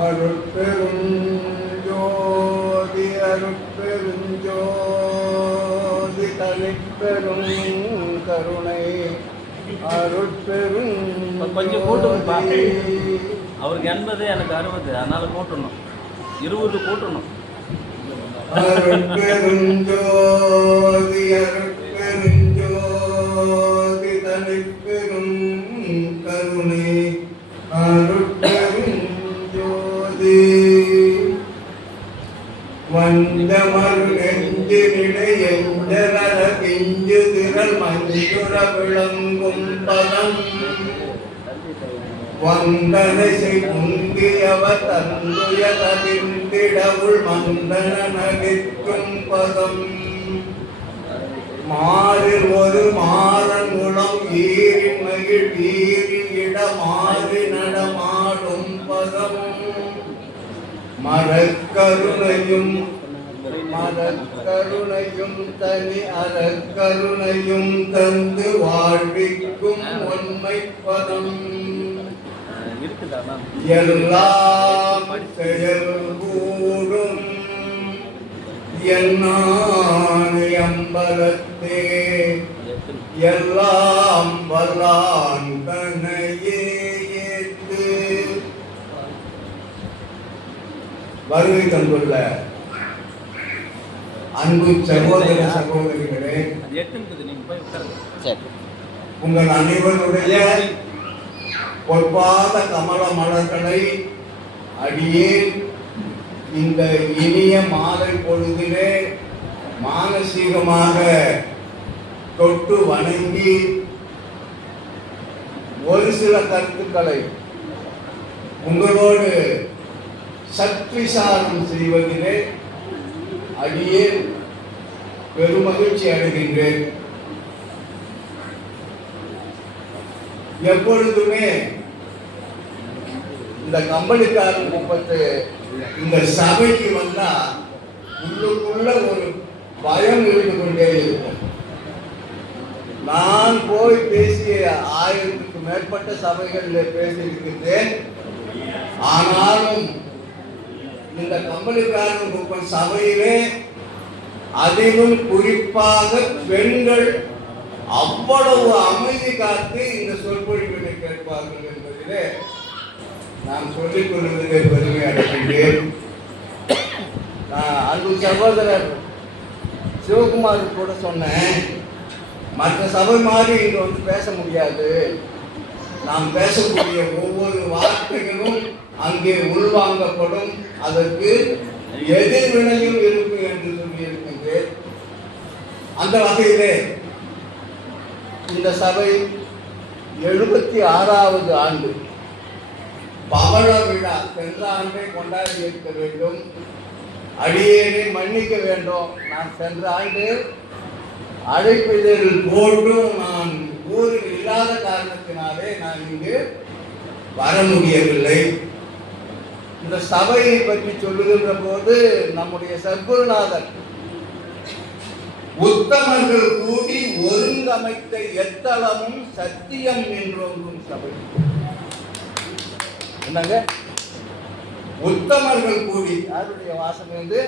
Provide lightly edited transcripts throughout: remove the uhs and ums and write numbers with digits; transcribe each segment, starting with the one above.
அருட்பெருஞ்சோதி அருட்பெருஞ்சோதி தனிப்பெரும் கருணை அருட்பெரும் கொஞ்சம் போட்டுருப்பா. அவருக்கு 80 எனக்கு 60, அதனால போட்டுடணும். 20 போட்டுடணும். அருட்பெருஞ்சோதி அருட்பெருஞ்சோதி தனிப்பெரும் கருணை அருட்பெரும் ஜோதி வந்தமர் நெஞ்சினிடை எஞ்சரர பிஞ்சு திரள் மஞ்சுர விளங்கும் பதம் வந்தனை குந்தியவ தந்துய ததிர்ந்திடவுள் மந்தன நகிற்றும் பதம் மாறில் ஒரு மாறன் குளம் ஈரின் மகிழ் வீரியிட மாறி நடமாடும் பதம் மரக்கருணையும் தனி அறக்கருணையும் தந்து வாழ்விக்கும் உண்மை பதம் எல்லாம் செயல் கூடும் என்னாயம்பலத்தே எல்லாம் வல்லான் தனையே ஏத்து. வருகை தந்துள்ள அன்பு சகோதர சகோதரிகளே, உங்கள் அனைவருடைய பொற்பாத கமல மலர்களை அடியேன் இந்த இனிய மாலை பொழுதிலே மானசீகமாக தொட்டு வணங்கி ஒரு சில கருத்துக்களை உங்களோடு சத்விசாரம் செய்வதிலே அடியேன் பெருமகிழ்ச்சி அடைகின்றேன். எப்பொழுதுமே இந்த கம்பளிக்காரன் குப்பத்து இந்த சபைக்கு வந்தா உள்ளுக்குள்ள ஒரு பயம் இருந்து கொண்டே இருக்கும். நான் போய் பேசிய 1000க்கு மேற்பட்ட சபைகளில் பேசியிருக்கின்றேன். ஆனாலும் இந்த கம்பளிக்காரன் குப்பம் சபையிலே அதிலும் குறிப்பாக பெண்கள் அவ்வளவு அமைதி காத்து இந்த சொற்பொழிவுகளை கேட்பார்கள் என்பதிலே நான் சொல்லிக் கொள்வதிலே பெருமை அடைகின்றேன். நான் அன்பு சகோதரர் சிவகுமார் கூட சொன்னேன், மற்ற சபை மாதிரி இங்க வந்து பேச முடியாது. நாம் பேசக்கூடிய ஒவ்வொரு வார்த்தைகளும் அங்கே உள்வாங்கப்படும், அதற்கு எதிர்வினையும் இருக்கும் என்று சொல்லியிருக்கின்றேன். அந்த வகையிலே இந்த சபை 76வது ஆண்டு பவள விழா சென்ற ஆண்டை கொண்டாடி இருக்க வேண்டும். அடியேனை மன்னிக்க வேண்டும். நான் சென்ற ஆண்டு அழைப்பிதழில் போட்டும் நான் ஊரில் இல்லாத காரணத்தினாலே நான் இங்கு வர முடியவில்லை. இந்த சபையை பற்றி சொல்லுகின்ற போது நம்முடைய சத்குருநாதர் உத்தமர்கள் கூடி ஒருங்கமைத்த எத்தளமும் சத்தியம் என்றோங்கும் சபை. என்னங்க? உத்தமர்கள் கூடி, யாருடைய வாசம் வந்து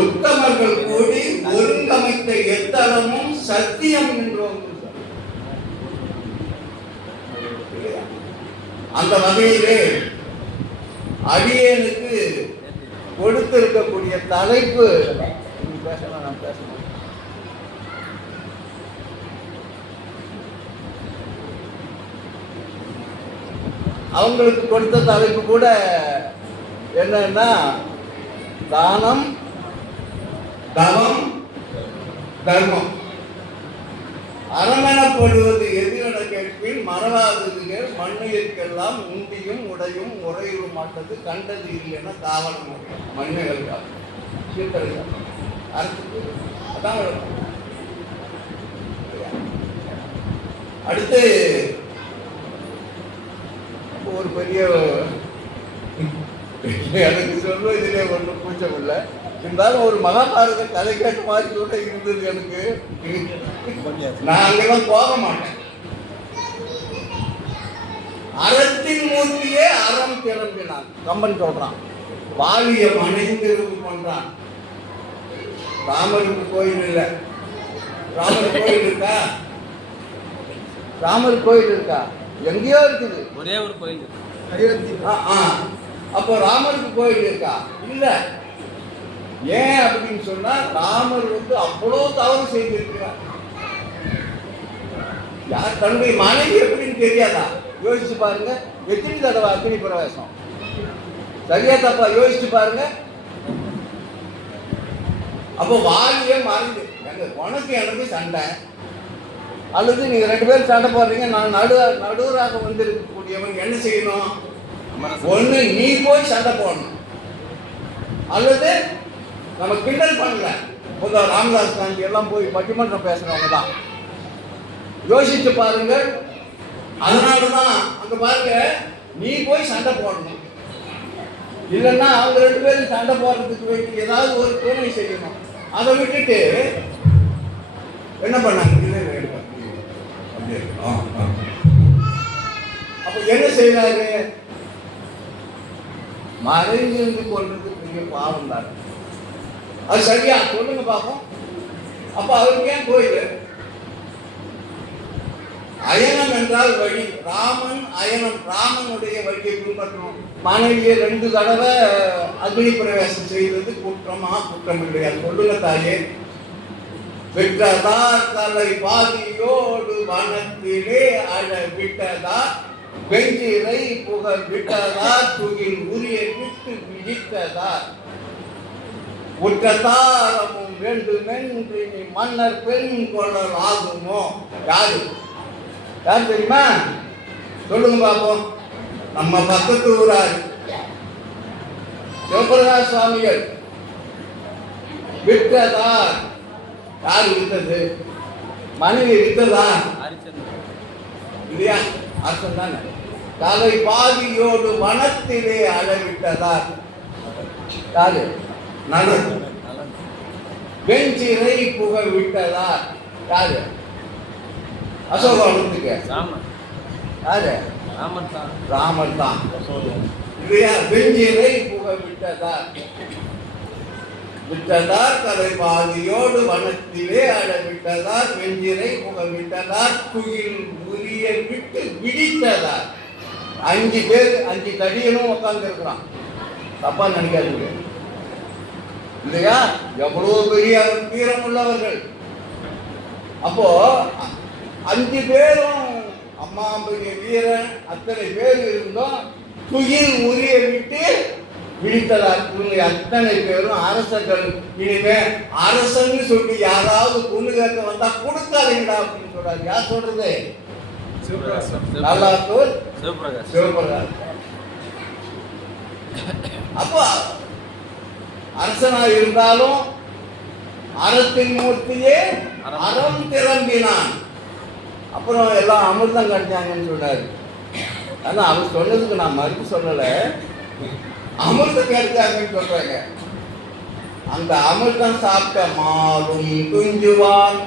உத்தமர்கள் கூடி ஒருங்கமைத்த எத்தளமும் சத்தியம் என்றோங்கும் சபை. அந்த வகையிலே அடியேனுக்கு கொடுத்திருக்கக்கூடிய தலைப்பு பேசலாம். நான் பேசணும். அவங்களுக்கு கொடுத்த தலைப்பு கூட என்னன்னா, தானம் தவம் தர்மம். அறமெனப்படுவது எது என கேட்பின் மறவாததுகள் மண்ணுயிர்க்கெல்லாம் உண்டியும் உடையும் உறையும் மாட்டது கண்டது இல்லைன்னா காவல் மண்ணுகள் அதான். அடுத்து ஒரு பெரிய எனக்கு சொல்வதிலே ஒன்றும் கூச்சம் இல்லை. இருந்தாலும் ஒரு மகாபாரத கதை கேட்ட மாதிரி கூட இருந்தது எனக்கு. நான் அங்கெல்லாம் போக மாட்டேன். திறம்பினான். கம்பன் சொல்றான், வாலிய மனைந்து பண்றான். ராமருக்கு கோயில் இல்லை. ராமர் கோயில் இருக்கா? ராமர் கோயில் இருக்கா? எங்கேயோ இருக்குது. ஒரே ஒரு கோயில். அப்போ ராமருக்கு கோயில் இருக்கா? இல்ல. ஏன் அப்படின்னு சொன்னா ராமர் அவ்வளோ தவறு செய்திருக்கிறார். யார் தன்னுடைய மனைவி எப்படின்னு தெரியாதா? யோசிச்சு பாருங்க. எத்தனை தடவை அக்னி பிரவேசம்? சரியா தப்பா யோசிச்சு பாருங்க. அப்போ வாலியே மறைந்து உனக்கு எனக்கு சண்டை, அல்லது நீங்க 2 பேரும் சண்டை போடுறீங்க, நான் நடுவராக வந்திருக்கக்கூடியவன் என்ன செய்யணும்? ஒண்ணு நீ போய் சண்டை போடணும், அல்லது நம்ம கிண்டல் பண்ணல. முதல் ராமதாஸ் காந்தி எல்லாம் போய் பட்டிமன்றம் பேசுறவங்க தான். யோசிச்சு பாருங்க. அதனாலதான் அங்க பாருங்க, நீ போய் சண்டை போடணும், இல்லைன்னா அவங்க 2 பேரும் சண்டை போடுறதுக்கு வேண்டி ஏதாவது ஒரு துணை செய்யணும். அதை விட்டுட்டு என்ன பண்ணாங்க? அப்ப என்ன செய்யறாரு? மறைஞ்சிருந்து கொள்றது பெரிய பாவம் தான். அது சரியா சொல்லுங்க பாப்போம். அப்ப அவருக்கு ஏன் கோயில்? அயனம் என்றால் வழி. ராமன் அயனம், ராமனுடைய வழியை பின்பற்றணும். மனைவியை 2 தடவை அக்னி பிரவேசம் செய்வது குற்றமா குற்றம் இல்லையா? சொல்லுங்க தாயே. விட்டதார் தலை பாதியோடு வனத்திலே அழ விட்டதார், வெஞ்சிரை புகழ் விட்டதார், துகில் உரிய விட்டு விழித்ததார், உற்றதாரமும் வேண்டுமென்று நீ மன்னர் பெண் கொள்ளல் ஆகுமோ? யாரு யார் தெரியுமா? சொல்லுங்க பாப்போம். நம்ம பக்கத்து ஊரார் சிவபிரகாஷ் சுவாமிகள். விட்டதார் யாரு விட்டது? மனைவி விட்டதா இல்லையா? அர்த்தம் தானே. தலை பாதியோடு வனத்திலே அளவிட்டதார் யாரு? நலன். வெஞ்சிரை புக விட்டதார் யாரு? அசோகவனத்துக்கு யாரு? ராமன் தான் இல்லையா? வெஞ்சிரை புக விட்டதார். விட்டதார் தலை பாதியோடு வனத்திலே அளவிட்டதார், வெஞ்சிரை புக விட்டதார், துயில் உரிய விட்டு விழித்ததார். 5 பேர் 5 தடியனும் உட்கார்ந்து இருக்கிறான். தப்பா நினைக்காதீங்க இல்லையா? எவ்வளவு பெரிய வீரம் உள்ளவர்கள். அப்போ 5 பேரும் அம்மா பெரிய வீரன், அத்தனை பேர் இருந்தோம். துயில் உரிய விட்டு விழித்ததார். இவங்க அத்தனை பேரும் அரசர்கள். இனிமே அரசன்னு சொல்லி யாராவது பொண்ணு கேட்க வந்தா கொடுக்காதீங்கடா அப்படின்னு சொல்றாரு. யார் சொல்றது? சிவபிரகாஷ். அப்போ அரசனா இருந்தாலும் அறத்தின் மூர்த்தியே அறம் திறம்பினான். அப்புறம் எல்லாம் அமிர்தம் கிடைச்சாங்கன்னு சொல்றாரு. ஆனா அவர் சொன்னதுக்கு நான் மறுப்பு சொல்லல. அமிர்தம் கிடைச்சாங்கன்னு சொல்றாங்க. அந்த அமிர்தம் சாப்பிட்ட மாலும் துஞ்சுவான்,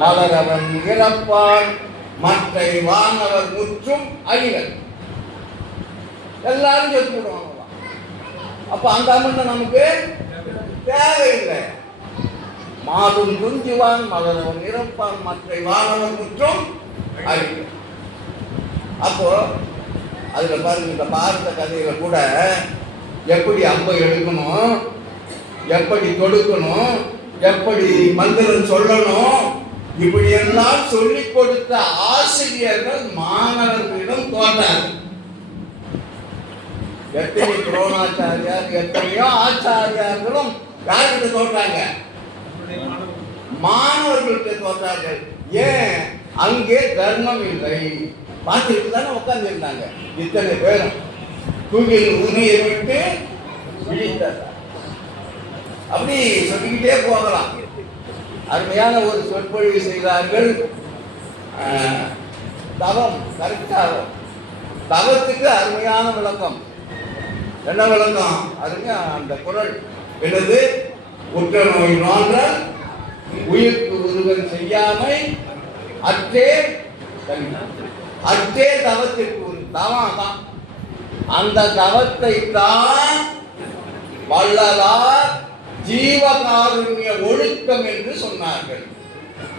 மலரவன் இறப்பான், மற்றை வானவர் முற்றும் அழிவர். எல்லாரும் செத்து போடுவாங்க. அப்ப அந்த அமிர்தம் நமக்கு தேவையில்லை. மாலும் துஞ்சுவான், மலரவன் இறப்பான், மற்றை வானவர் முற்றும் அழிவர். அப்போ அதுல பாருங்க, இந்த பாரத கதையில கூட எப்படி அம்பை எடுக்கணும், எப்படி தொடுக்கணும், எப்படி மந்திரம் சொல்லணும், இப்படி எல்லாம் சொல்லிக் கொடுத்த ஆசிரியர்கள் மாணவர்களிடம் தோன்றார்கள். எத்தனை துரோணாச்சாரியார், எத்தனையோ ஆச்சாரியார்களும் யார்கிட்ட தோன்றாங்க? மாணவர்கள்ட்ட தோன்றார்கள். ஏன்? அங்கே தர்மம் இல்லை. பார்த்துட்டு தானே உட்கார்ந்து இருந்தாங்க இத்தனை பேரும். தூங்கில் உரிய விட்டு விழித்தார். அப்படி சொல்லிக்கிட்டே போகலாம். அருமையான ஒரு சொற்பொழிவு செய்தார்கள். தவம் கரெக்டாக, தவத்துக்கு அருமையான விளக்கம். என்ன விளக்கம்? அருமையா அந்த குறள் என்னது? உற்ற நோய் நோன்றல் உயிர்க்கு ஒருவன் செய்யாமை அற்றே அற்றே தவத்திற்கு ஒரு தவம் தான். அந்த தவத்தை தான் வள்ளலார் ஜீவகாருண்ய ஒழுக்கம் என்று சொன்னார்கள்.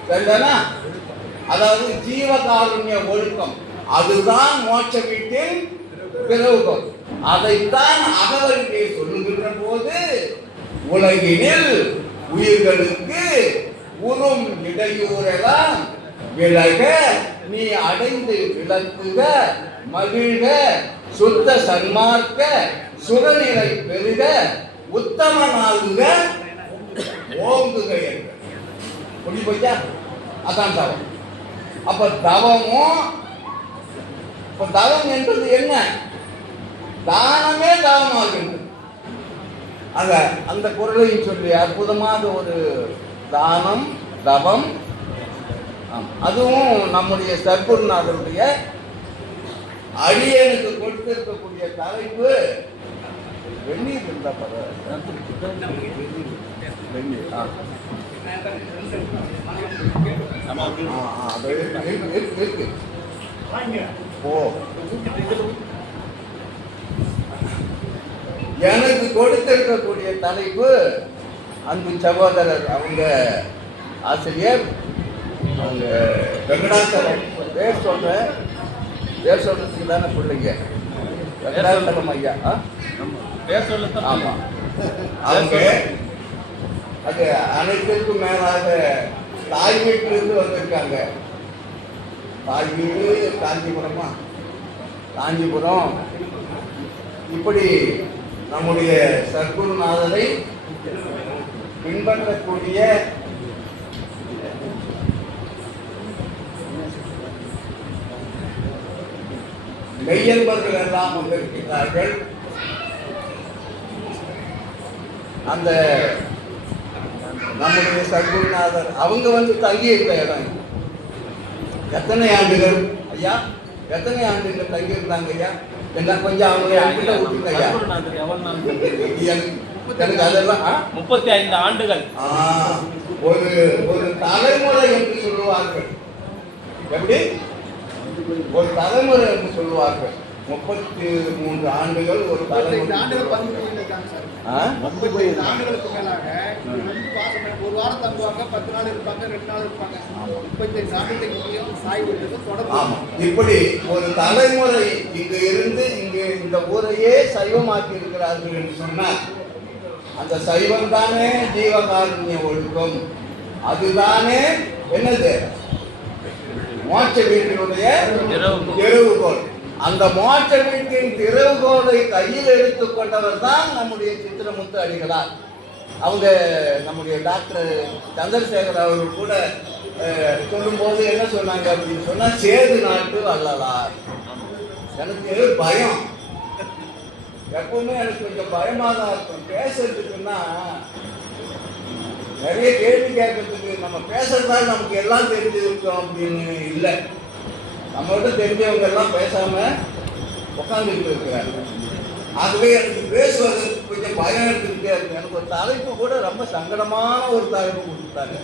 சரிதானா? அதாவது ஜீவகாருண்ய ஒழுக்கம் அதுதான் மோட்ச வீட்டின் திறவுகோல். அதைத்தான் அகவலிலே சொல்லுகின்ற போது உலகினில் உயிர்களுக்கு உறும் இடையூறெல்லாம் விலக நீ அடைந்து விளக்குக மகிழ்க சுத்த சன்மார்க்க சுரநிலை பெருக உத்தமனாகுக ஓங்குக என்ற புடி போய்யா. அதான் தவம். அப்ப தவமும் தவம் என்பது என்ன? தானமே தவமாகின்றது. ஆக அந்த குரலையும் சொல்லி அற்புதமாக ஒரு தானம் தவம். அதுவும் நம்முடைய சர்க்குருநாதருடைய அடியனுக்கு கொடுத்திருக்கக்கூடிய தலைப்பு வெந்நீர் இருந்தா இருக்கு. எனக்கு கொடுத்திருக்கக்கூடிய தலைப்பு அன்பு சகோதரர் அவங்க ஆசிரியர் அவங்க வெங்கடாச்சலம் பேர் சொல்றதுக்கு தானே பிள்ளைங்க வெங்கடாச்சலம் ஐயா. ஆமா, அவங்க அது அனைத்திற்கும் மேலாக தாய் வீட்டிலிருந்து வந்திருக்காங்க. தாய் வீடு காஞ்சிபுரம். இப்படி நம்முடைய சர்க்குருநாதரை பின்பற்றக்கூடிய மெய்யன்பர்கள் எல்லாம் வந்திருக்கிறார்கள். அந்த நம்முடைய சர்க்குருநாதர் அவங்க வந்து தங்கி இருந்த இடம் எத்தனை ஆண்டுகள் ஐயா? எத்தனை ஆண்டுகள் தங்கி இருந்தாங்க ஐயா? எல்லாம் கொஞ்சம் அவங்க விட்டுங்க ஐயா. எனக்கு அதெல்லாம் 35 ஆண்டுகள். ஒரு தலைமுறை என்று சொல்லுவார்கள். எப்படி? ஒரு தலைமுறை என்று சொல்லுவார்கள். 33 ஆண்டுகள் ஒரு தலைமுறை. ஒரு வாரம் தங்குவாங்க, 10 நாள் இருப்பாங்க, 2 நாள் இருப்பாங்க. 35 ஆண்டுகளுக்கு ஆமா, இப்படி ஒரு தலைமுறை இங்கு இருந்து இங்கு இந்த ஊரையே சைவமாக்கி இருக்கிறார்கள் என்று சொன்னார். அந்த சைவம் தானே ஜீவகாருண்ய ஒழுக்கம். அதுதானே என்னது? மோட்ச வீட்டினுடைய திறவுகோல். அந்த மோட்ச வீட்டின் திறவுகோலை கையில் எடுத்துக் கொண்டவர் தான் நம்முடைய சித்திரமுத்து அடிகளார். அவங்க நம்முடைய டாக்டர் சந்திரசேகர் அவர்கள் கூட சொல்லும்போது என்ன சொன்னாங்க அப்படின்னு சொன்னா, சேது நாட்டு வள்ளலார். எனக்கு பயம், எப்பவுமே எனக்கு கொஞ்சம் பயமாக தான் இருக்கும் பேசுறதுக்குன்னா. நிறைய கேள்வி கேட்கறதுக்கு நம்ம பேசுறதால நமக்கு எல்லாம் தெரிஞ்சிருக்கோம் அப்படின்னு இல்லை. நம்மள்ட்ட தெரிஞ்சவங்க எல்லாம் பேசாம உட்காந்துட்டு இருக்கிறாங்க. ஆகவே எனக்கு பேசுவதற்கு கொஞ்சம் பயம் எடுத்துக்கிட்டே இருக்கு. எனக்கு ஒரு தலைப்பு கூட ரொம்ப சங்கடமான ஒரு தலைப்பு கொடுத்தாங்க.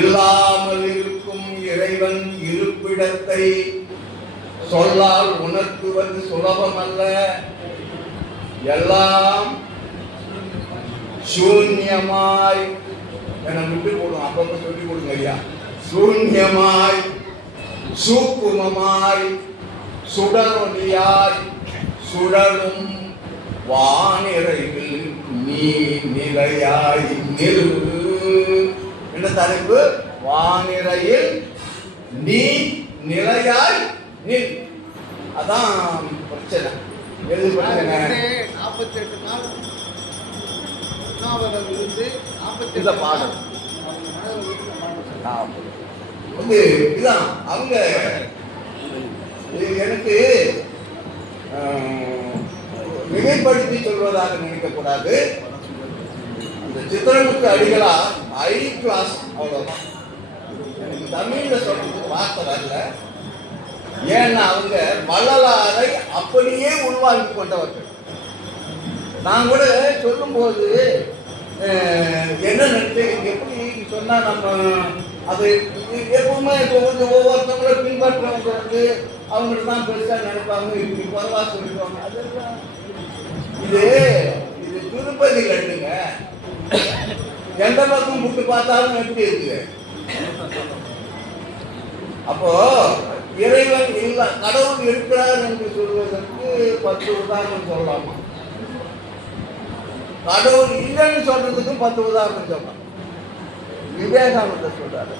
இல்லாமல் இருக்கும் இறைவன் இருப்பிடத்தை சொல்லால் உணர்த்துவது சுலபம் அல்ல, எல்லாம் சூன்யமாய் என விட்டு போடும். அப்பப்ப சொல்லி கொடுங்க ஐயா. சூன்யமாய் சூக்குமமாய் சுடரொலியாய் சுழலும் வானிறைவில் நீ நிலையாய் நில். என்ன தலைப்பு? வானிறையில் நீ நிலையாய் நில். அதான் பிரச்சனை. எது பிரச்சனை? 48 நாள் இருந்து 48 பாடல் வந்து இதுதான். அவங்க எனக்கு மிகைப்படுத்தி சொல்வதாக நினைக்கக்கூடாது. அந்த சித்திரமுத்து அடிகளா ஹை கிளாஸ், அவ்வளவுதான். எனக்கு தமிழ்ல சொல்றதுக்கு வார்த்தை வரல. ஏன்னா அவங்க வள்ளலாரை அப்படியே உள்வாங்கி கொண்டவர்கள். நான் கூட சொல்லும்போது என்ன நினைச்சு எப்படி சொன்னா நம்ம அது எப்பவுமே இப்போ வந்து ஒவ்வொருத்தவங்களும் பின்பற்றவங்க வந்து அவங்களுக்கு தான் பெருசா நினைப்பாங்க, இப்படி குறைவா சொல்லிடுவாங்க. அதெல்லாம் இது இது திருப்பதி லட்டுங்க. எந்த பக்கம் புட்டு பார்த்தாலும் எப்படி இருக்கு. அப்போ இறைவன் இல்ல, கடவுள் இருக்கிறார் என்று சொல்வதற்கு 10 உதாரணம் சொல்லலாமா? கடவுள் இல்லைன்னு சொல்றதுக்கு 10 உதாரணம் சொல்லலாம். விவேகானந்தர் சொல்றாரு.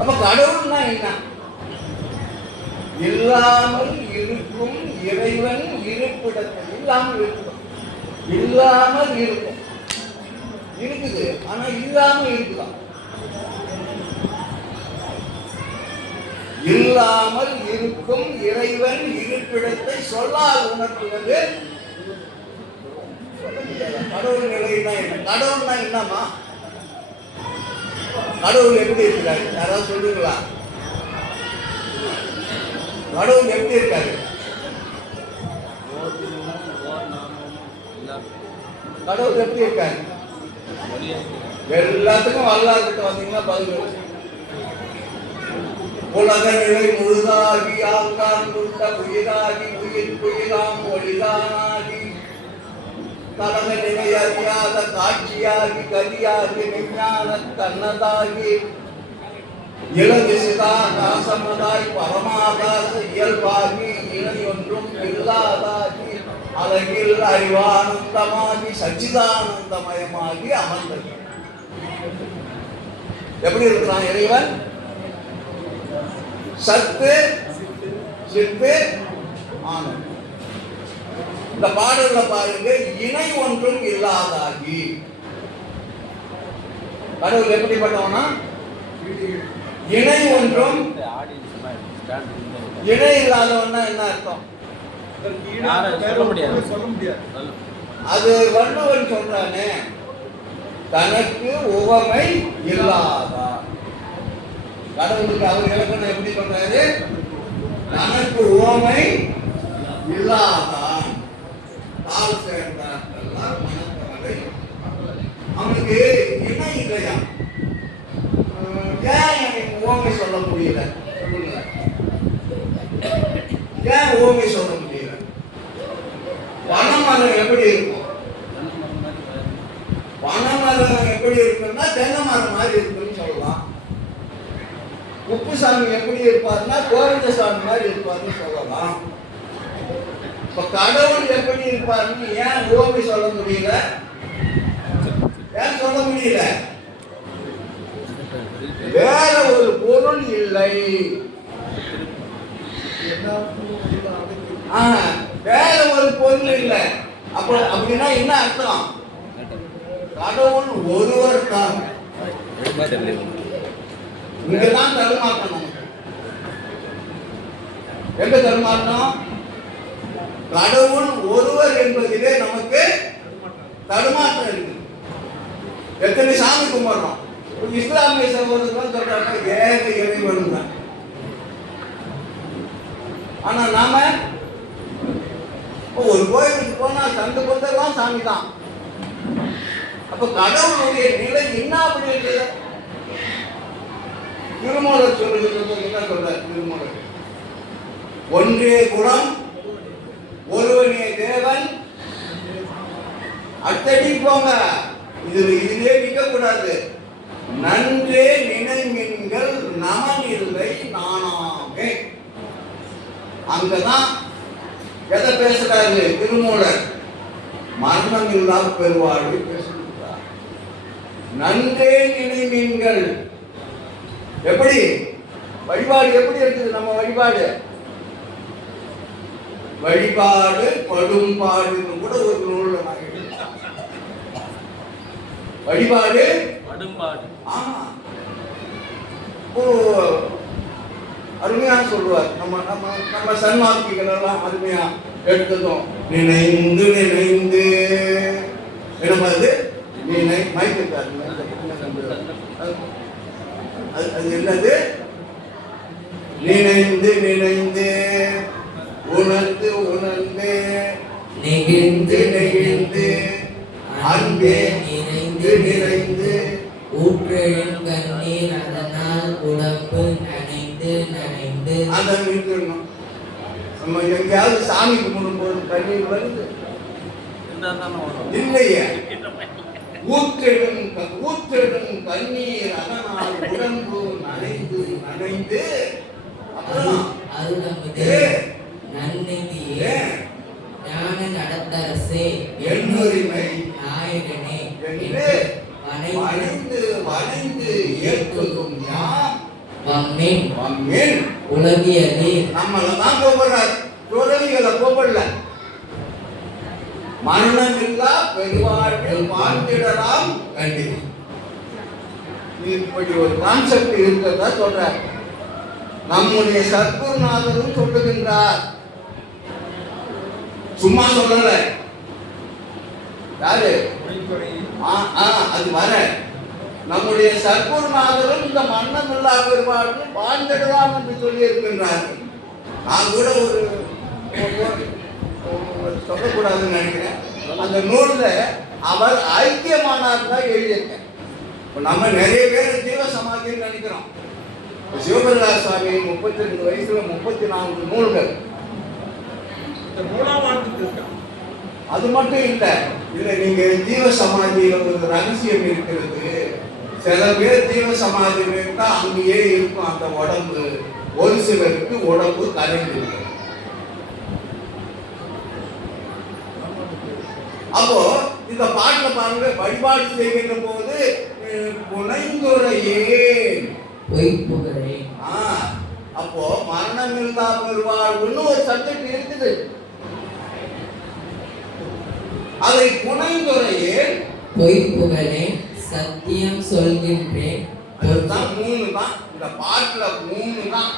அப்ப கடவுள்னா என்ன? இல்லாமல் இருக்கும் இறைவன் இருப்பிடத்தை. இல்லாமல் இருக்கும், இல்லாமல் இருக்கும், இருக்குது ஆனா இல்லாமல் இருக்கலாம். இல்லாமல் இருக்கும் இறைவன் இருப்பிடத்தை சொல்லால் உணர்த்துவது கடவுள் நிலைனா என்ன? கடவுள்னா என்னமா? கடவுள் எப்படி இருக்கிறாரு? யாராவது சொல்லுங்களா? கடவுள் எப்படி இருக்காரு? கடவுள் எப்படி இருக்காரு? எல்லாத்துக்கும் வல்லார்கிட்ட வந்தீங்கன்னா பதில். உலக நிலை முழுதாகி ஆங்காங்குள்ள உயிராகி உயிர் புயிராம் ஒளிதானாகி கலக நிலை அறியாத காட்சியாகி கதியாகி விஞ்ஞான தன்னதாகி இளவிசிதா காசமதாய் பரமாகாச இயல்பாகி இணை ஒன்றும் இல்லாதாகி அழகில் அறிவானந்தமாகி சச்சிதானந்தமயமாகி அமர்ந்தது. எப்படி இருக்கிறான் இறைவன்? சத்து சித்து ஆனந்தம். இந்த பாடல்ல பாருங்க, இணை ஒன்றும் இல்லாதாகி. கடவுள் எப்படிப்பட்டவனா? இணை ஒன்றும் இணை இல்லாதவன்னா என்ன அர்த்தம்? சொல்ல முடியாது. அது வள்ளுவன் சொல்றானே, தனக்கு உவமை இல்லாதா. கடவுளுக்கு அவர் இலக்கணம் எப்படி சொல்றாரு? தனக்கு உவமை இல்லாதான், தாழ் சேர்ந்தான் மனத்தவரை. அவனுக்கு இணை இல்லையா? ஏன் உவமை சொல்ல முடியல? சொல்லுங்க, ஏன் உவமை சொல்ல முடியல? பனைமரம் எப்படி இருக்கும்? பனைமரம் எப்படி இருக்குன்னா தென்னை மரம் மாதிரி இருக்குன்னு சொல்லலாம். உப்புசாமி எப்படி இருப்பார்னா கோவிந்தசாமி மாதிரி இருப்பார்னு சொல்லலாம். இப்ப கடவுள் எப்படி இருப்பார்னு ஏன் உவமை சொல்ல முடியல? ஏன் சொல்ல முடியல? வேற ஒரு பொருள் இல்லை. வேற ஒரு பொருள் இல்லை. அப்ப அப்படின்னா என்ன அர்த்தம்? கடவுள் ஒருவர் தான். இங்கதான் தடுமாற்றம் நமக்கு. எங்க தடுமாற்றம்? கடவுள் ஒருவர் என்பதிலே நமக்கு தடுமாற்றம் இருக்கு. எத்தனை சாமி கும்பிடுறோம்? இஸ்லாமிய சகோதரர்கள் சொல்றாங்க ஏக இறைவன் தான். ஆனா நாம ஒரு கோயிலுக்கு போனா சண்டு கொண்டெல்லாம் சாமி தான். அப்ப கடவுளுடைய நிலை என்ன அப்படி இருக்குது? திருமூலர் சொல்லுகிறது என்ன சொல்றார்? திருமூலர் ஒன்றே குலம் ஒருவனே தேவன். அத்தடி போங்க, இதிலே நிற்க கூடாது. நன்றே நினைமின்கள் நமனில்லை நானாமே. அங்கதான் எதை பேசுறாரு திருமூலர்? மரணம் இல்லா பெருவாழ்வு பேசுகிறார். நன்றே நினைமின்கள். எப்படி வழிபாடு எப்படி இருக்குது? நம்ம வழிபாடு வழிபாடு படும்பாடுன்னு கூட ஒரு நூல்ல வழிபாடு படும்பாடு. ஆமா, அருமையா சொல்லுவார். நம்ம நம்ம நம்ம சன்மார்க்கிகள் எல்லாம் அருமையா எடுத்ததும் நினைந்து நினைந்து என்னது நினை மைக்காரு. அது என்னது? நினைந்து நினைந்து உணர்ந்து உணர்ந்து நெகிழ்ந்து நெகிழ்ந்து அன்பே நிறைந்து நிறைந்து ஊற்றெழும் கண்ணீர் அதனால் உடம்பு நனைந்து நனைந்து அதை நிறுத்தணும். நம்ம எங்கேயாவது சாமி கும்பிடும் போது கண்ணீர் வருது இருந்தால் தானே வரும். இல்லையே. ஊற்றெடும் கண்ணீர் அதனால் உடம்பு நனைந்து நனைந்து அப்புறம் அருளமுதே நன்னிதியே ஞான நடத்தரசே எண்ணுரிமை நாயகனே என்று வணைந்து வணைந்து ஏற்றுக்கும் யாம் வம்மின் வம்மின். உலகியலே நம்மளை தான் கூப்பிடுறார், துறவிகளை கூப்பிடல. மரணமில்லா பெருவாழ்வில் வாழ்ந்திடலாம் கண்டிப்பா. இப்படி ஒரு கான்செப்ட் இருக்கிறதா சொல்றார். நம்முடைய சத்குருநாதரும் சொல்லுகின்றார், சும்மா சொல்லல. யாரு? அது வர நம்முடைய சத்குருநாதரும் இந்த மரணமில்லா பெருவாழ்வில் வாழ்ந்திடலாம் என்று சொல்லி இருக்கின்றார்கள். நான் கூட ஒரு சொல்லக்கூடாதுன்னு நினைக்கிறேன். அந்த நூல்ல அவர் ஐக்கியமானார் தான் எழுதியிருக்கேன். இப்போ நம்ம நிறைய பேர் ஜீவ சமாதின்னு நினைக்கிறோம். சிவபிரகாஷ் சுவாமி 32 வயசுல 34 நூல்கள். அது மட்டும் இல்லை, நீங்க ஜீவ சமாதியில ஒரு ரகசியம் இருக்கிறது. சில பேர் ஜீவ சமாதியில் இருந்தா அங்கேயே இருக்கும் அந்த உடம்பு. ஒரு சிலருக்கு உடம்பு கரைந்து இருக்கும். அப்போ இந்த பாட்டுல பாருங்க, வழிபாடு செய்கின்ற போது புனைந்துரையே பொய்ப்புகழே. அப்போ மரணமில்லா பெருவாழ்வுன்னு ஒரு சப்ஜெக்ட் இருக்குது. அதை புனைந்துரையே பொய்ப்புகழே சத்தியம் சொல்கின்றேன். அதுதான் 3 தான் இந்த பாட்டுல 3 தான்.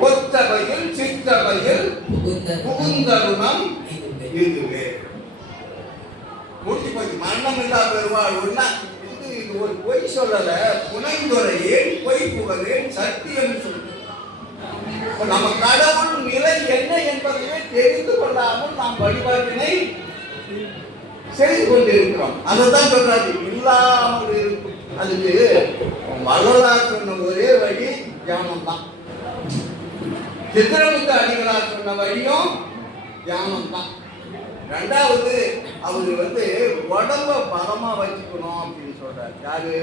பொத்தவையில் சித்தவையில் புகுந்தருணம் இதுவே. முடிச்சு போச்சு. மரணமில்லா பெருவாழ்வுன்னா இது ஒரு பொய் சொல்லல. புனைந்துரையேன் பொய் புகழேன் சத்தியம் சொல்லு. நம்ம கடவுள் நிலை என்ன என்பதையே தெரிந்து கொள்ளாமல் நாம் வழிபாட்டினை செய்து கொண்டிருக்கிறோம். அதைத்தான் சொல்றாரு, இல்லாமல் இருக்கும். அதுக்கு வள்ளலார் சொன்ன ஒரே வழி தியானம் தான். சித்திரமுத்து அடிகளார் சொன்ன வழியும் தியானம் தான். 2வது அவர் உடம்ப பலமா வச்சுக்கணும் அப்படின்னு சொல்றாரு. யாரு?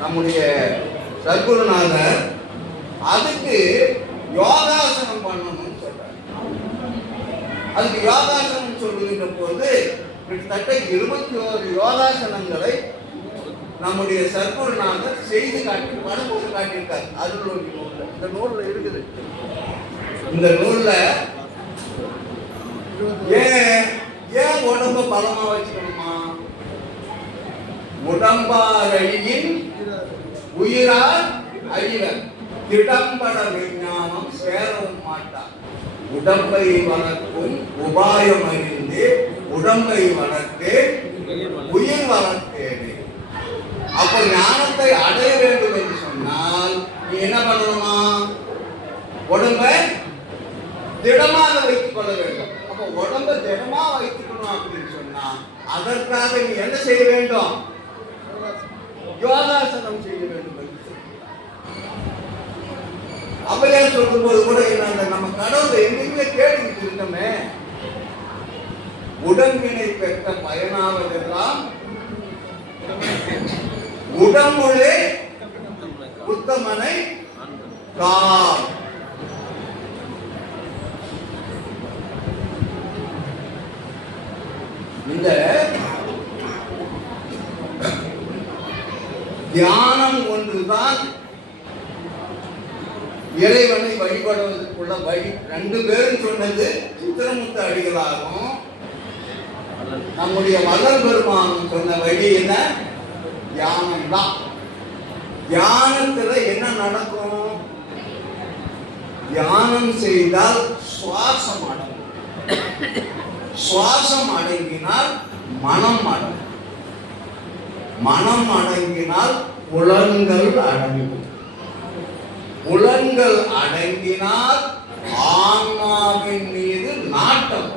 நம்முடைய சத்குருநாதர். அதுக்கு யோகாசனம் பண்ணணும்னு சொல்றாரு. அதுக்கு யோகாசனம் சொல்லுகின்ற போது கிட்டத்தட்ட 21 யோகாசனங்களை நம்முடைய சத்குருநாதர் செய்து காட்டி படம் போட்டு காட்டியிருக்காரு. அருள் நூல்ல, இந்த நூல்ல இருக்குது. இந்த நூல்ல ஏன் உடம்ப பலமா வச்சுக்கணுமா? உடம்பார் அழியின் உயிரார் அழிவர் திடம்பட விஞ்ஞானம் சேரவும் மாட்டார். உடம்பை வளர்க்கும் உபாயம் அறிந்து உடம்பை வளர்த்து உயிர் வளர்த்தேனே. அப்ப ஞானத்தை அடைய வேண்டும் என்று சொன்னால் நீ என்ன பண்ணணுமா? உடம்பை திடமாக வைத்துக் கொள்ள வேண்டும். அப்ப உடம்பை திடமா வைத்துக்கணும் அப்படின்னு சொன்னா அதற்காக நீ என்ன செய்ய வேண்டும்? யோகாசனம் செய்ய வேண்டும். அப்பயே சொல்லும் போது கூட என்ன, நம்ம கடவுளை எங்கெங்க கேட்டுக்கிட்டு இருக்கோமே. உடம்பினை பெற்ற பயனாவதெல்லாம் உடம்புலே உத்தமனை கார். இந்த தியானம் ஒன்றுதான் இறைவனை வழிபடுவதற்குள்ள வழி. 2 பேரும் சொன்னது சித்திரமுத்து அடிகளாகும் நம்முடைய வள்ளல் பெருமானும் சொன்ன வழி என்ன? தியானம் தான். தியானத்துல என்ன நடக்கும்? தியானம் செய்தால் சுவாசம் அடங்கும். சுவாசம் அடங்கினால் மனம் அடங்கும். மனம் அடங்கினால் புலன்கள் அடங்கும். புலன்கள் அடங்கினால் ஆன்மாவின் மீது நாட்டம்.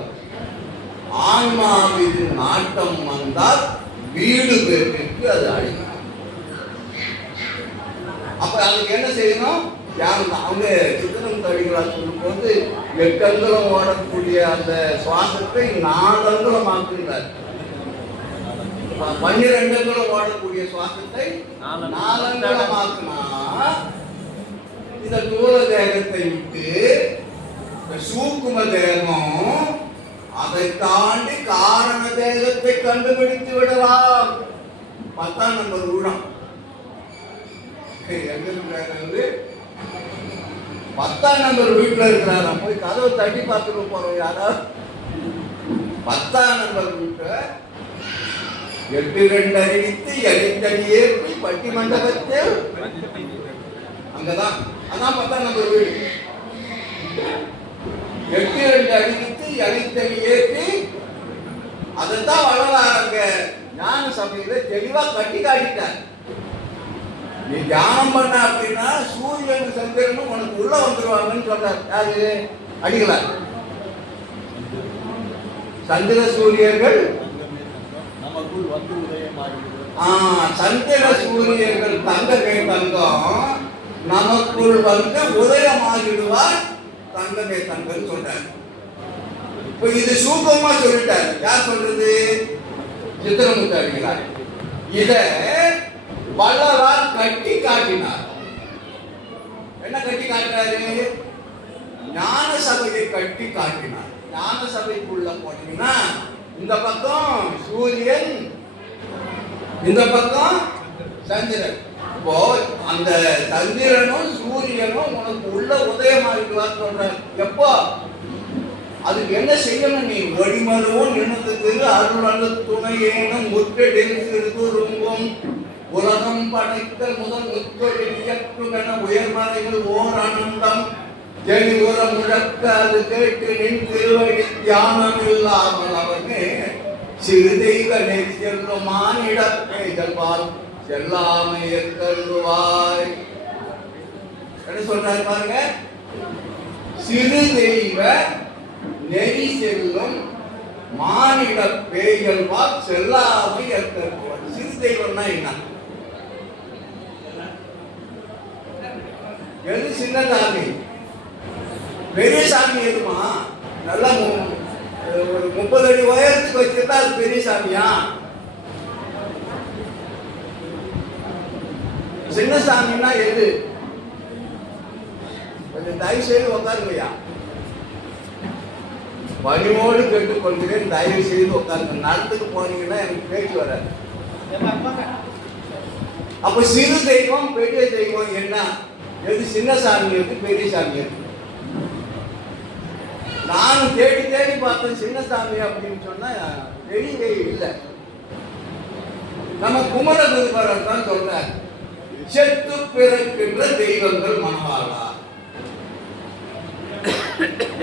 ஆன்மா மீது நாட்டம் வந்தால் வீடு பேருக்கு விட்டு அது அழிக்கும். அப்ப அதுக்கு என்ன செய்யணும்? அவங்க சித்திரம் அடிகளார் சொல்லும்போது 8 அங்குலம் ஓடக்கூடிய அந்த சுவாசத்தை 4 அங்குலம் ஆக்குகிறார். 12 அங்குலம் ஓடக்கூடிய சுவாசத்தை 4 அங்குலம் ஆக்குனா இந்த தூர தேகத்தை விட்டு சூக்கும தேகம் அதை தாண்டி காரண தேகத்தை கண்டுபிடித்து விடலாம். 10ஆம் நம்பர் ஊழம் எங்க இருக்கிறாரு? 10ஆம் நம்பர் வீட்டுல இருக்கிறாரா? போய் கதவை தட்டி பார்த்துட்டு போறோம். யாராவது 10ஆம் நம்பர் வீட்டை 8-2 அறிவித்து எளித்தடி ஏற்றி பட்டி மண்டபத்தில் அங்கதான், அதான் 10ஆம் நம்பர் வீடு. 8-2 அறிவித்து எளித்தடி ஏற்றி அதைத்தான் வளராங்க ஞான சபையில தெளிவா கட்டி காட்டிட்டார். நீ தியானம் பண்ண அப்படின்னா சூரியன் சந்திரனும் உனக்கு உள்ள வந்துருவாங்கன்னு சொல்றார். யாரு? அடிகளார். சந்திர சூரியர்கள் நமக்குள் வந்து உதயமாகிறது. சந்திர சூரியர்கள் தங்கமே தங்கம் நமக்குள் வந்து உதயமாகிடுவார் தங்கமே தங்கன்னு சொல்றார். இப்ப இது சூக்கமா சொல்லிட்டார். யார் சொல்றது? சித்திரமுத்து அடிகளார். இத வள்ளலார் கட்டி காட்டினார். என்ன கட்டி காட்டுறாரு? ஞான சபையை கட்டி காட்டினார். ஞான சபைக்குள்ள போனீங்கன்னா இந்த பக்கம் சூரியன், இந்த பக்கம் சந்திரன். இப்போ அந்த சந்திரனும் சூரியனும் உனக்கு உள்ள உதயமாகிடுவார் சொல்றாரு. எப்போ? அதுக்கு என்ன செய்யணும்? நீ ஒளிமருவும் நினைத்தது அருளது துணையேனும் முற்றெடில் சிறுதுருங்கும் உலகம் படைத்தல் முதல் முத்தொழில் இயக்குமென உயர்மறைகள் ஓர் அனந்தம் தெளிவுற முழக்க அது கேட்டு நின் திருவடி தியானம் இல்லாமல் அவனே சிறு தெய்வ நெறி செல்லும் மானிடப்பே செல்வால் செல்லாமைய கருவாய். என்ன சொல்றாரு பாருங்க? சிறு தெய்வ நெறி செல்லும் மானிட பேய்கள்வால் செல்லாமை கருவாய். சிறு தெய்வம்னா என்ன? எது சின்ன சாமி? பெரிய சாமி எதுமா? நல்லா ஒரு 30 அடி உயரத்துக்கு வச்சிருந்தா அது பெரிய சாமியா? சின்ன சாமின்னா எது? கொஞ்சம் தயவு செய்து உட்காருங்கய்யா. பணிவோடு கேட்டுக்கொள்கிறேன், தயவு செய்து உட்காருங்க. நடத்துக்கு போனீங்கன்னா எனக்கு பேச்சு வராது. அப்ப சிறு தெய்வம் பெரிய தெய்வம் என்ன? எது சின்ன சாமி, எது பெரிய சாமி? எது? நானும் தேடி தேடி பார்த்தேன். சின்ன சாமி அப்படின்னு சொன்னா தெரியவே இல்லை. நம்ம குமரகுருபரர் தான் சொல்றார், செத்து பிறக்கின்ற தெய்வங்கள் மனவாளா.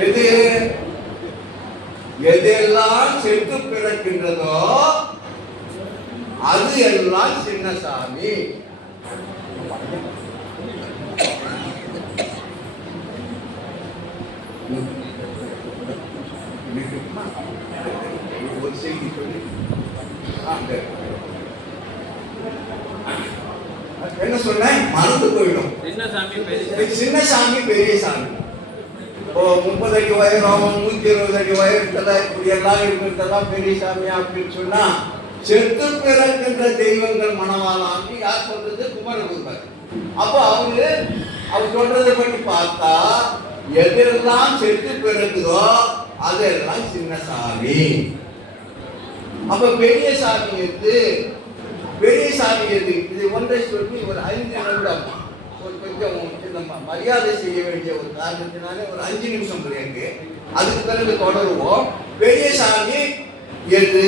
எது எதெல்லாம் செத்து பிறக்கின்றதோ அது எல்லாம் சின்ன சாமி. ஒரு செய்தி சொல்லி என்ன சொன்னேன்? மறந்து போயிடும். சின்ன சாமி பெரிய சாமி. இப்போ 30 அடி உயரம், 120 அடி உயரத்தெல்லாம் இப்படி எல்லாம் இருக்கிறதெல்லாம் பெரிய சாமி அப்படின்னு சொன்னா, செத்து பிறக்கின்ற தெய்வங்கள் மனவாளான்னு யார் சொல்றது? குமரகுருபர். அப்போ அவர் சொல்றதை பற்றி பார்த்தா எதெல்லாம் செத்து பிறகுதோ அதெல்லாம் சின்ன சாமி. அப்ப பெரிய சாமி எது? பெரிய சாமி எது? இது ஒன்றை சொல்லி ஒரு 5 நிமிடம் கொஞ்சம் மரியாதை செய்ய வேண்டிய ஒரு காரணத்தினாலே ஒரு 5 நிமிஷம் இருக்கு. அதுக்கு பிறகு தொடருவோம். பெரிய சாமி எது?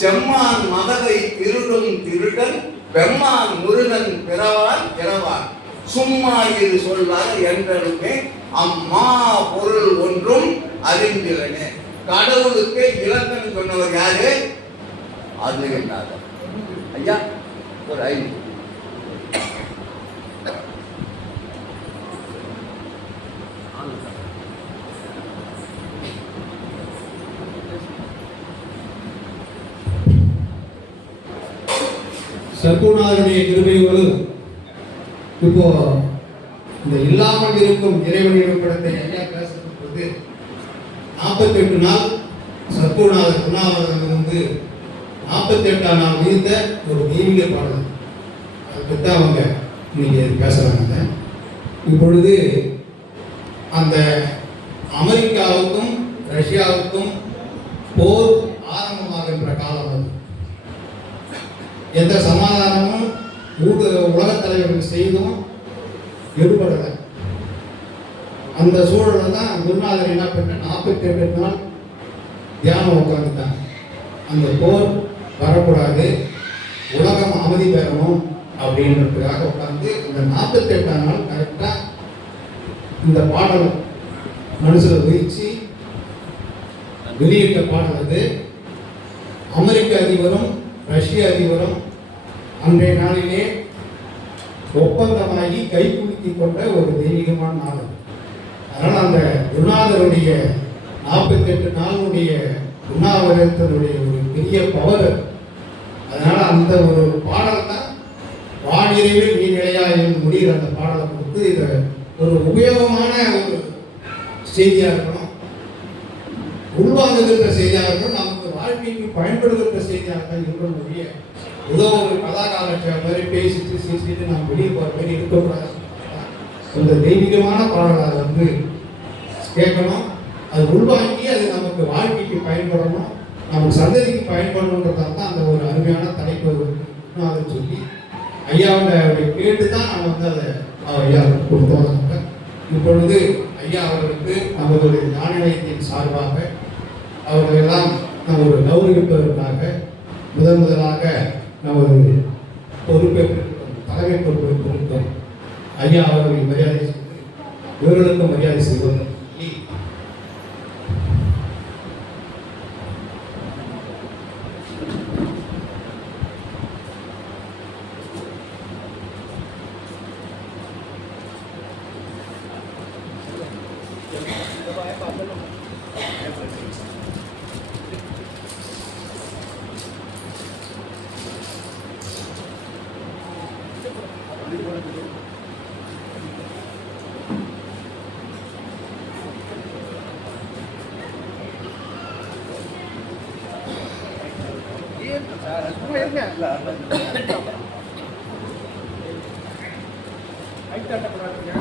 செம்மான் மதவை திருடும் திருடன் பெம்மான் முருகன் பிறவான் பிறவான் சும்மா இது சொல்லாத என்றலுமே அம்மா பொருள் ஒன்றும் அறிந்திலனே. கடவுளுக்கு இலக்கணம் சொன்னவர் யாரு? அருணகிரிநாதர் ஐயா. ஒரு 5 சர்க்குணாருடைய கிருபையோடு இப்போ இந்த இல்லாமல் இருக்கும் இறைவனின் படத்தை ஐயா பேசப்பட்டது 48 நாள் சர்க்குணாதர் உண்ணாவிரதம் வந்து 48ஆம் நாள் விழுந்த ஒரு தெய்வீக பாடல். அதை பற்றி அவங்க இன்னைக்கு பேசுகிறாங்க. இப்பொழுது அந்த அமெரிக்காவுக்கும் ரஷ்யாவுக்கும் போர் ஆரம்பமாகின்ற காலம் அது. எந்த சமாதானமும் உலகத் தலைவர்கள் செய்தும் எடுபடலை. அந்த சூழலில் தான் குருநாதர் என்ன பண்ண 48 நாள் தியானம் உட்காந்துட்டாங்க. அந்த போர் வரக்கூடாது, உலகம் அமைதி பெறணும் அப்படின்றதுக்காக உட்காந்து இந்த 48ஆம் நாள் கரெக்டாக இந்த பாடல் மனசில் விரிச்சு வெளியிட்ட பாடல் அது. அமெரிக்க அதிபரும் ரஷ்ய அதிபரும் அன்றைய நாளிலே ஒப்பந்தமாகி கைக்குலுக்கி கொண்ட ஒரு தெய்வீகமான நாள். அதனால் அந்த குருநாதருடைய 48 நாளுடைய உண்ணாவிரதத்தினுடைய ஒரு பெரிய பவர். அதனால் அந்த ஒரு பாடல் தான் வானிறைவில் நீ நிலையாயில் முடிகிற அந்த பாடலை கொடுத்து இதை ஒரு உபயோகமான ஒரு செய்தியாக இருக்கணும், உள்வாங்குகின்ற செய்தியாக இருக்கணும், நமக்கு வாழ்க்கைக்கு பயன்படுகின்ற செய்தியாக தான் இருக்கணும். முடிய ஏதோ ஒரு கலாகார மாதிரி பேசிட்டு சிரிச்சிட்டு நாம் வெளியே போகிற மாதிரி இருக்கக்கூடாது. அந்த தெய்வீகமான பாடலாக வந்து கேட்கணும், அது உள்வாங்கி அது நமக்கு வாழ்க்கைக்கு பயன்படணும், நமக்கு சந்ததிக்கு பயன்படணுன்றதால தான் அந்த ஒரு அருமையான தலைப்பு அதை சொல்லி ஐயாவுடைய கேட்டு தான் நம்ம வந்து அதை ஐயாவுக்கு கொடுத்தோம். இப்பொழுது ஐயா அவர்களுக்கு நமது ஞான நிலையத்தின் சார்பாக அவர்களெல்லாம் நம்ம ஒரு கௌரவிப்பதற்காக முதலாக நமது பொறுப்பேற்றிருக்கும் தலைமை பொறுப்பேற்றிருக்கும் ஐயா அவர்களை மரியாதை செய்து இவர்களுக்கும் மரியாதை செய்வது. சும்மா இருங்க. லைட் தட்டக்கூடாதுங்க.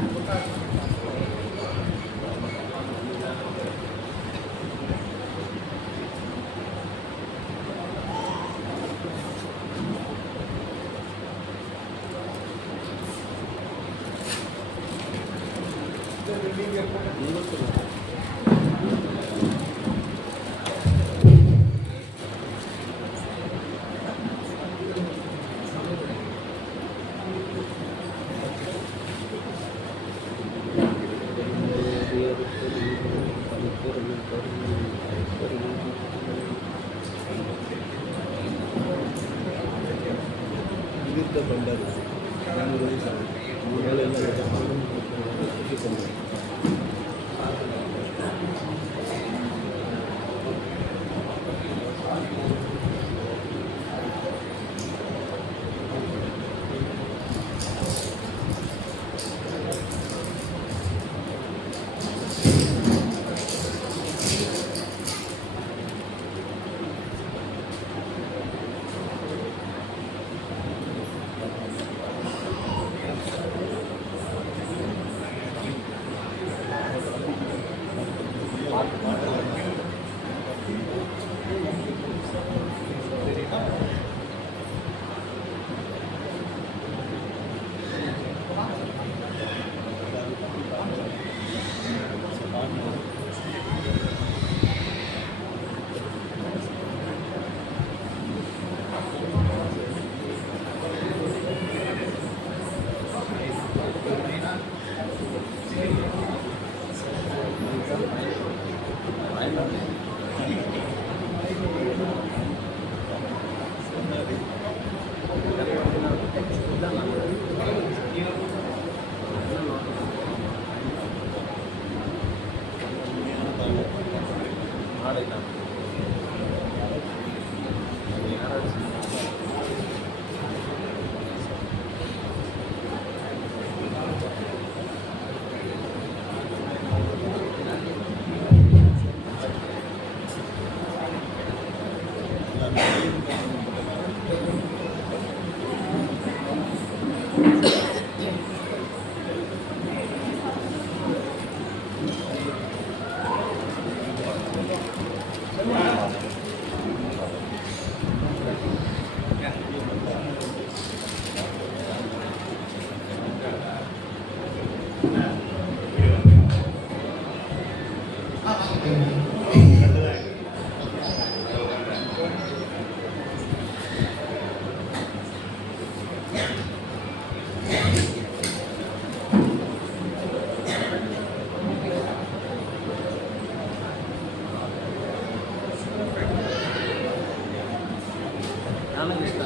ನನಗೆ ಇಷ್ಟ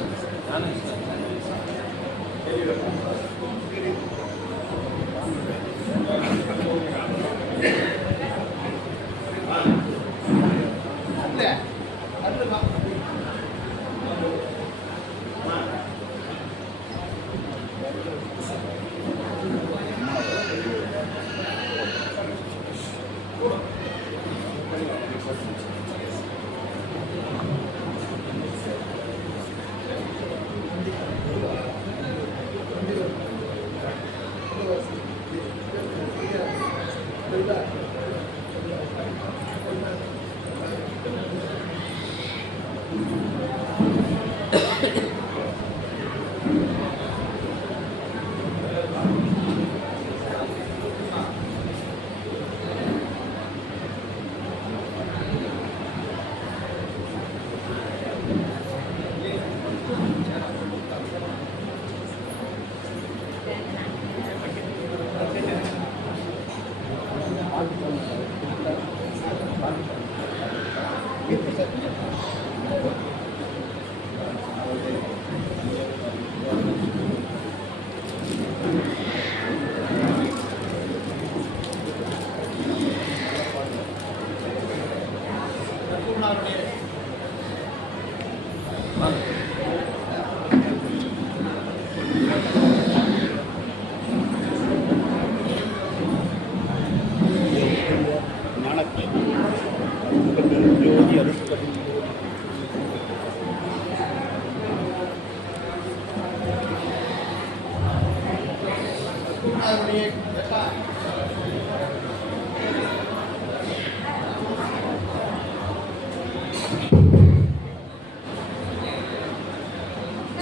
ನನಗೆ ಇಷ್ಟ ಅಲ್ಲೇ ಅಲ್ಲಿ ಬಾ.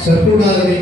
சத்குருநாதனை